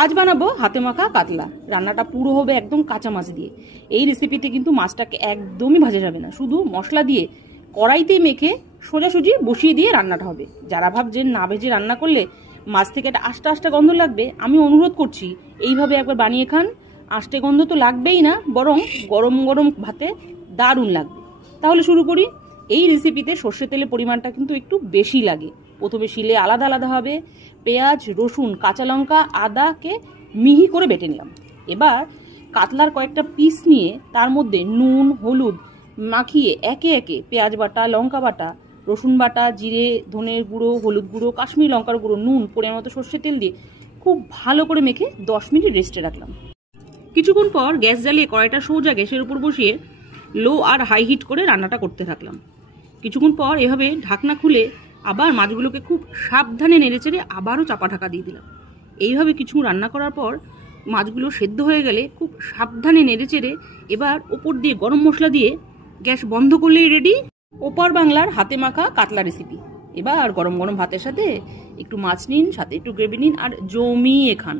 আজ বানাবো হাতে মাখা কাতলা। রান্নাটা পুরো হবে একদম কাঁচা মাছ দিয়ে। এই রেসিপিতে কিন্তু মাছটাকে একদমই ভাজা যাবে না, শুধু মশলা দিয়ে কড়াইতেই মেখে সোজাসুজি বসিয়ে দিয়ে রান্নাটা হবে। যারা ভাবছেন না ভেজে রান্না করলে মাছ থেকে একটা আষ্টা আষ্টা গন্ধ লাগবে, আমি অনুরোধ করছি এইভাবে একবার বানিয়ে খান। আষ্টে গন্ধ তো লাগবেই না, বরং গরম গরম ভাতে দারুণ লাগবে। তাহলে শুরু করি। এই রেসিপিতে সর্ষে তেলের পরিমাণটা কিন্তু একটু বেশি লাগে। প্রথমে শিলে আলাদা আলাদা হবে পেঁয়াজ, রসুন, কাঁচা লঙ্কা, আদাকে মিহি করে বেটে নিলাম। এবার কাতলার কয়েকটা পিস নিয়ে তার মধ্যে নুন, হলুদ মাখিয়ে একে একে পেঁয়াজ বাটা, লঙ্কা বাটা, রসুন বাটা, জিরে, ধনের গুঁড়ো, হলুদ গুঁড়ো, কাশ্মীরি লঙ্কার গুঁড়ো, নুন, পরিমাণ মতো সর্ষে তেল দিয়ে খুব ভালো করে মেখে 10 মিনিট রেস্টে রাখলাম। কিছুক্ষণ পর গ্যাস জ্বালিয়ে কড়াইটা সোজা গ্যাসের উপর বসিয়ে লো আর হাই হিট করে রান্নাটা করতে থাকলাম। কিছুক্ষণ পর এভাবে ঢাকনা খুলে আবার মাছগুলোকে খুব সাবধানে নেড়েচেড়ে আবারও চাপা ঢাকা দিয়ে দিলাম। এইভাবে কিছু রান্না করার পর মাছগুলো সেদ্ধ হয়ে গেলে খুব সাবধানে নেড়েচেড়ে এবার ওপর দিয়ে গরম মশলা দিয়ে গ্যাস বন্ধ করলেই রেডি ওপার বাংলার হাতে মাখা কাতলা রেসিপি। এবার গরম গরম ভাতের সাথে একটু মাছ নিন, সাথে একটু গ্রেভি নিন আর জমিয়ে খান।